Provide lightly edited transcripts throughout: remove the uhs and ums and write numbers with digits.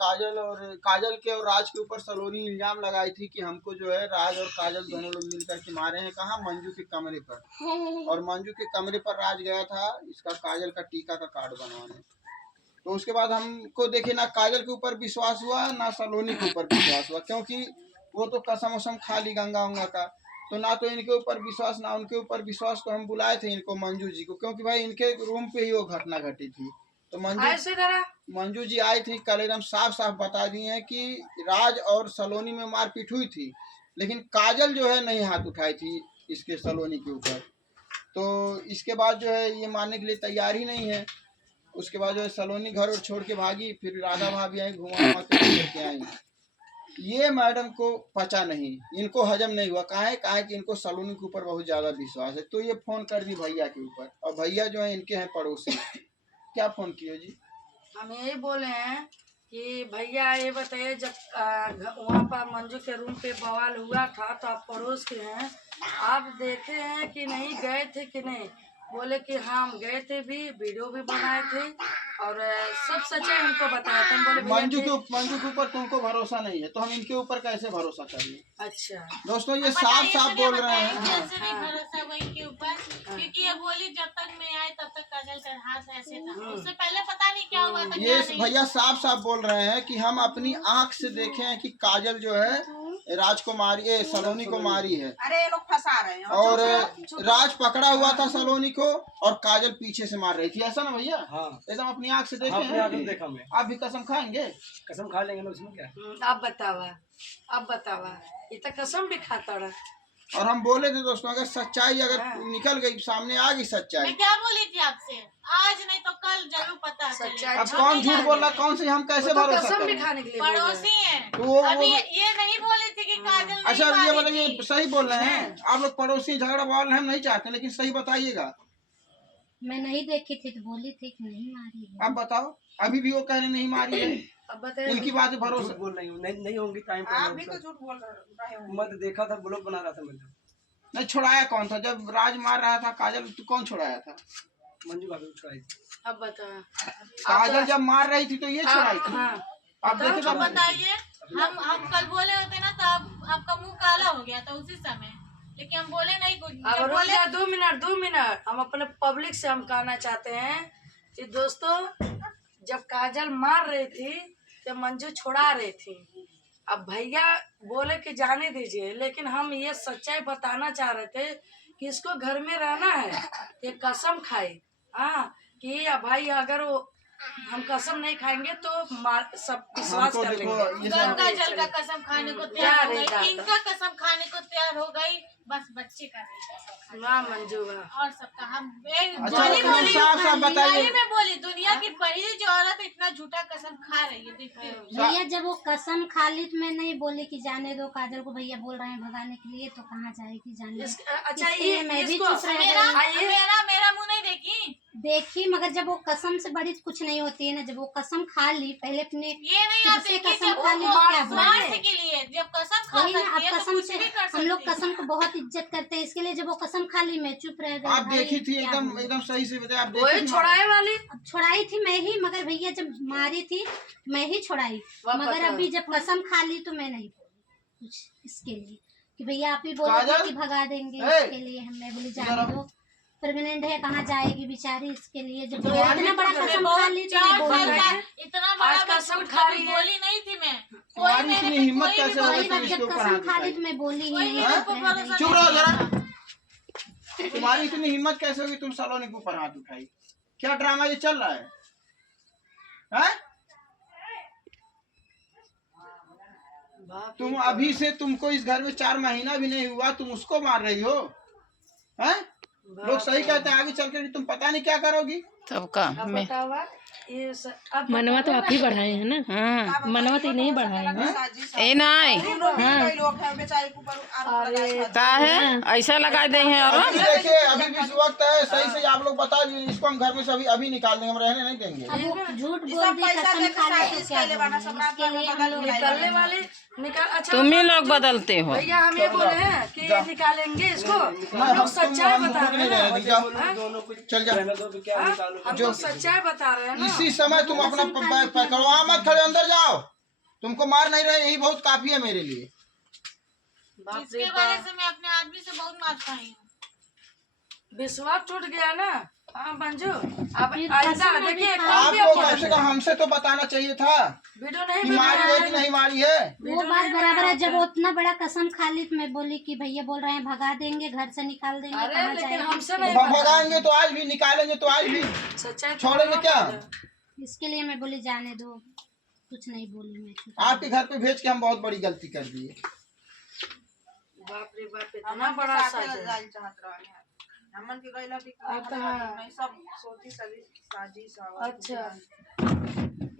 काजल के और राज के ऊपर सलोनी इल्जाम लगाई थी कि हमको जो है राज और काजल दोनों लोग मिलकर के मारे हैं। कहाँ? मंजू के कमरे पर। और मंजू के कमरे पर राज गया था इसका काजल का टीका का कार्ड बनवाने। तो उसके बाद हमको देखे ना काजल के ऊपर विश्वास हुआ ना सलोनी के ऊपर विश्वास हुआ, क्योंकि वो तो कसम वसम खा ली गंगा उंगा का। तो ना तो इनके ऊपर विश्वास ना उनके ऊपर विश्वास। तो हम बुलाए थे इनको मंजू जी को, क्योंकि भाई इनके रूम पे ही वो घटना घटी थी। तो मंजू जी आई थी कल, एकदम साफ साफ बता दी है कि राज और सलोनी में मारपीट हुई थी, लेकिन काजल जो है नहीं हाथ उठाई थी इसके सलोनी के ऊपर। तो इसके बाद जो है ये मानने के लिए तैयार ही नहीं है। उसके बाद जो है सलोनी घर और छोड़ के भागी, फिर राधा भाभी आई घुमा के आई। ये मैडम को पचा नहीं, इनको हजम नहीं हुआ। कहा कि इनको सलोनी के ऊपर बहुत ज्यादा विश्वास है। तो ये फोन कर दी भैया के ऊपर, और भैया जो है इनके हैं पड़ोसी। क्या फोन किए जी? हम यही बोले हैं कि भैया ये बताइए, जब वहाँ पर मंजू के रूम पे बवाल हुआ था तो आप पड़ोस के हैं, आप देखे हैं कि नहीं, गए थे कि नहीं? बोले कि हम गए थे, भी वीडियो भी बनाए थे और सब सच्चाई हमको बताया था। हम बोले मंजू के ऊपर तुमको भरोसा नहीं है तो हम इनके ऊपर कैसे भरोसा करेंगे? अच्छा दोस्तों ये साफ साफ बोल रहे हैं। कैसे नहीं भरोसा हुआ इनके ऊपर, क्योंकि ये बोली जब तक मैं आए तब तक काजल का हाथ ऐसे था, उससे पहले पता नहीं क्या हुआ था। ये भैया साफ साफ बोल रहे हैं कि हम अपनी आंख से देखे हैं कि काजल जो है राज को मारी, सलोनी को मारी है। अरे ये लोग फंसा रहे हैं। और राज पकड़ा हुआ था सलोनी को और काजल पीछे से मार रही थी, ऐसा ना भैया? हाँ, एकदम अपनी आंख से देखे हैं। देखा मैं। आप भी कसम खाएंगे? कसम खा लेंगे ना, उसमें क्या? अब बतावा ये तो कसम भी खाता रहा। और हम बोले थे दोस्तों, अगर सच्चाई अगर निकल गई, सामने आ गई सच्चाई। मैं क्या बोली थी आपसे, आज नहीं तो कल जरूर पता सच्चाई। अब कौन झूठ बोल रहा, कौन से हम कैसे भरोसा कसम भी करें? खाने के लिए पड़ोसी है। तो अभी ये नहीं बोली थी कि काजल अच्छा नहीं ये मारी बताइए, थी। सही बोल रहे हैं आप लोग? पड़ोसी झगड़ा बवाल हम नहीं चाहते, लेकिन सही बताइएगा। मैं नहीं देखी थी तो बोली थी कि नहीं मारी है। अब बताओ, अभी भी वो कह रहे नहीं मारी है। अब बताइए, उनकी बात भरोसा बोल रही हूँ, नहीं होंगी टाइम पे। आप भी तो झूठ बोल रहे हो। मैं तो देखा था, ब्लॉग बना रहा था मैं। नहीं छुड़ाया कौन था जब राज मार रहा था काजल? तो कौन छुड़ाया था? मंजू भाभी छुड़ाई। अब बता, काजल जब मार रही थी तो ये छुड़ाई थी। आप देखे तो बताइए, हम कल बोले होते ना तो आपका मुंह काला हो गया था उसी समय, लेकिन हम बोले नहीं कुछ। अब बोले 2 मिनट हम अपने पब्लिक से हम कहना चाहते हैं कि दोस्तों, जब काजल मार रही थी तो मंजू छुड़ा रही थी। अब भैया बोले कि जाने दीजिए, लेकिन हम ये सच्चाई बताना चाह रहे थे कि इसको घर में रहना है। ये कसम खाई कि भाई अगर वो हम कसम नहीं खाएंगे तो सब विश्वास कर लेंगे। गंगा जल का कसम खाने को तैयार हो गई, इनका कसम खाने को तैयार हो गई, बस बच्चे का नहीं। वाह मंजू वाह। और सबका हम बताइए। में बोली, दुनिया की पहली जो औरत इतना झूठा कसम खा रही है। देखिए भैया जब वो कसम खा ली तो मैं नहीं बोली कि जाने दो काजल को, भैया बोल रहे हैं भगाने के लिए, तो कहाँ जाएगी जाने। अच्छा ये मैं भी चुप रह मेरा मुँह नहीं देखी, मगर जब वो कसम से बड़ी कुछ नहीं होती है ना। जब वो कसम खा ली, पहले अपने ये नहीं आप देखिए, कसम खा ली के लिए जब कसम खा सकती है तो कुछ भी कर सकती है। हम लोग कसम को बहुत इज्जत करते हैं, इसके लिए जब वो कसम खा ली मैं चुप रह गई। आप देखी थी एकदम सही से बताया। आप वही छुड़ाए वाली छुड़ाई थी मैं ही, मगर भैया जब मारी थी मैं ही छुड़ाई। मगर अभी जब कसम खा ली तो मैं नहीं बोली कुछ इसके लिए कि भैया आप ही बोले कि भगा देंगे। इसके लिए हमने बोली जाने दो, प्रेग्नेंट है, कहाँ जाएगी बेचारी। इसके लिए जब इतना बड़ा कसम खा ली तो इतना बड़ा कसम खा रही बोली नहीं थी मैं। तुम्हारी इतनी हिम्मत कैसे हो गई? जब कसम खा ली तो मैं बोली ही नहीं। चुप रहो जरा। तुम्हारी इतनी हिम्मत कैसे होगी तुम सलोनी के ऊपर हाथ उठाई? क्या ड्रामा ये चल रहा है? तुम अभी से, तुमको इस घर में 4 महीना भी नहीं हुआ, तुम उसको मार रही हो? हैं? लोग सही कहते हैं, आगे चल कर तुम पता नहीं क्या करोगी। सबका मनवा तो आप ही बढ़ाए हैं ना। हाँ, मनवा तो नहीं बढ़ाए हैं। ए नहीं का है ऐसा लगा दे हैं। और देखिए अभी भी इस वक्त है, सही से आप लोग बता दीजिए। इसको हम घर में से अभी निकाल देंगे, हम रहने नहीं देंगे। झूठ बोल दी, कसम खा निकलने वाले निकाल। अच्छा तुम ही लोग बदलते हो भैया, हम ये बोले हैं कि निकालेंगे इसको। हम लोग सच्चाई बता रहे हैं। चल जा, हम लोग सच्चाई बता रहे हैं ना। इसी समय तुम अपना पकड़वा मत, खड़े अंदर तुमको मार नहीं रहे, यही बहुत काफी है मेरे लिए। बाप रे इसके वजह से मैं अपने आदमी से बहुत मार खाई हूँ। विश्वास टूट गया ना। हाँ मंजू, अब ऐसा देखिए आपको कम से कम हमसे तो बताना चाहिए था वीडियो नहीं कि मारी है कि नहीं मारी है। वो बात बराबर है। जब वो उतना बड़ा कसम खा ली तो मैं बोली कि भैया बोल रहे हैं भगा देंगे, घर से निकाल देंगे, अरे कहाँ लेकिन जाएंगे? हमसे नहीं भगाएंगे तो आज भी, निकालेंगे तो आज भी, सच्चाई छोड़ेंगे क्या? इसके लिए मैं बोली जाने दो, कुछ नहीं बोली मैं। आपके घर पे भेज के हम बहुत बड़ी गलती कर दिए। बाप रे बाप, इतना हमन के बड़ा साथे साजिश। जाइल चाहत रहले हैं। हमन के गइला भी अब तो हाँ। नहीं, सब सोची सभी साजिश और अच्छा,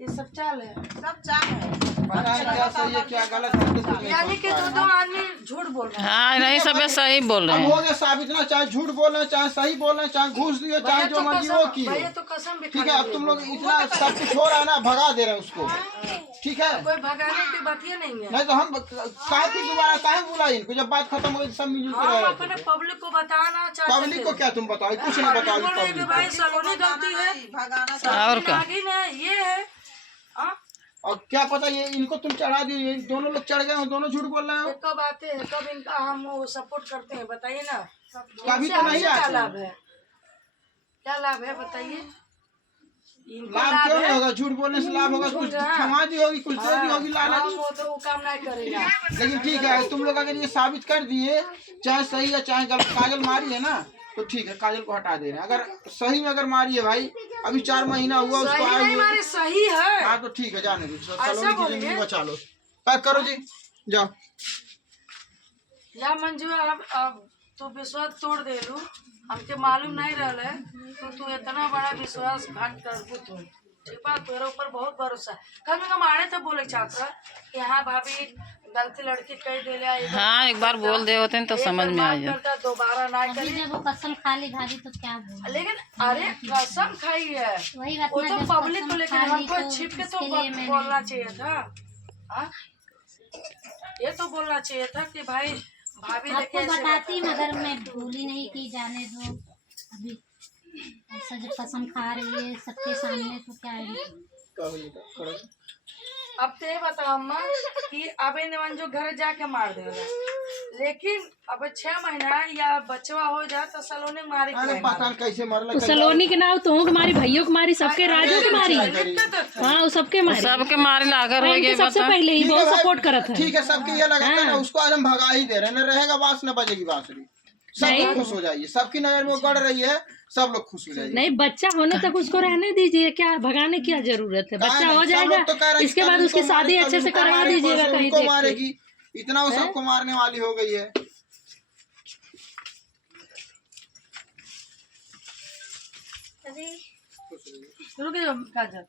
ये सब चाल है। सब चाह है। पता नहीं क्या सही है क्या गलत है, कुछ नहीं यानी कि पता। दो आदमी झूठ बोल रहे हैं। हाँ नहीं सब सही बोल रहे अब हैं। हो गया साबित ना, चाहे झूठ बोल रहे हैं, चाहे सही बोल रहे हैं, चाहे घूस दिए, चाहे जो मर्जी वो की। भैया तो कसम भी ठीक है, खा अब तुम लिए। लोग इतना सब कुछ हो रहा है ना, भगा दे रहे हैं उसको। ठीक है, कोई भगाने की बात ही नहीं है। नहीं तो हम काहे फिर दोबारा काहे बुलाई इनको, जब बात खत्म हो गई सब मिलजुल के हम रह अपने रहे थे। पब्लिक को बताना चाहते थे। पब्लिक को क्या तुम बताओ, कुछ नहीं बताओ बोल रहे हैं कि पब्लिक भाई सलोनी गलती है, भगाना और क्या? नागिन है, ये है। हाँ? और क्या पता ये इनको तुम चढ़ा दिए, ये दोनों लोग चढ़ गए हो, दोनों झूठ बोल रहे हो। ये कब आते हैं, कब इनका हम वो सपोर्ट करते हैं बताइए ना। कभी इनसे तो नहीं हमसे क्या आते। लाभ है, क्या लाभ है बताइए। इनको लाभ क्यों नहीं होगा, झूठ बोलने से लाभ होगा, कुछ थमा दी होगी, कुछ दे दी होगी हाँ, लालच। वो तो वो काम नहीं करेगा। लेकिन ठीक है, तुम लोग अगर ये साबित कर दिए चाहे सही है चाहे गलत, काजल मारी है ना तो ठीक है, काजल को हटा दे रहे हैं। अगर सही में अगर मारी है भाई, अभी 4 महीना हुआ उसको सही आए नहीं हुए। मारे, सही है। हाँ तो ठीक है, जाने दो, सलोनी की बोलिए। जिंदगी बचा लो। पैक करो जी, जाओ। या मंजू अब तू विश्वास तोड़ दे लू, हमके मालूम नहीं रहल है तो तू इतना बड़ा विश्वास घाट कर दू तू। ठीक बा, तेरे ऊपर बहुत भरोसा है। कल मैं हमारे तो बोले छात्र कि हाँ भाभी गलती लड़की कह दे लिया। हाँ एक बार बोल दे होते तो समझ में आ जाए। करता दोबारा ना अभी करी। जब वो कसम खा ली भाभी तो क्या बोल। लेकिन अरे कसम खाई है वही बात वो ना, तो जब पब्लिक को, कसम लेकिन खा ली हमको तो छिप के तो इसके लिए मैंने- बोलना चाहिए था। हाँ? ये तो बोलना चाहिए था कि भाई भाभी आपको देखिए ऐसे बताती मगर मैं भूली नहीं कि जाने दो। अभी ऐसा जब कसम खा रही है सबके सामने तो क्या है। अब तो ये बताओ अम्मा कि अब इन मंजू घर जाके मार देगा, लेकिन अब 6 महीना या बचवा हो जाए तो सलोनी मारी अरे पता नहीं कैसे मरल। सलोनी के नाव तो के मारी, भैया के मारी, सबके राजू के मारी। हाँ वो सबके मारी। सबके मारे लागर हो इनके गए सबसे बता। पहले ही बहुत सपोर्ट करत है। ठीक है, सबके ये लगा था ना, उसको आज हम भगा ही दे रहे हैं, न रहेगा बांस न बजेगी बांसुरी। सब लोग खुश हो जाइए, सबकी नजर में वो गड़ रही है, सब लोग खुश हो जाइए। नहीं बच्चा होने तक उसको रहने दीजिए, क्या भगाने की क्या जरूरत है, बच्चा हो जाएगा इसके बाद उसकी शादी अच्छे से करवा दीजिएगा कहीं देख के। मारेगी, इतना वो सबको मारने वाली हो गई है। रुक जाओ काजल।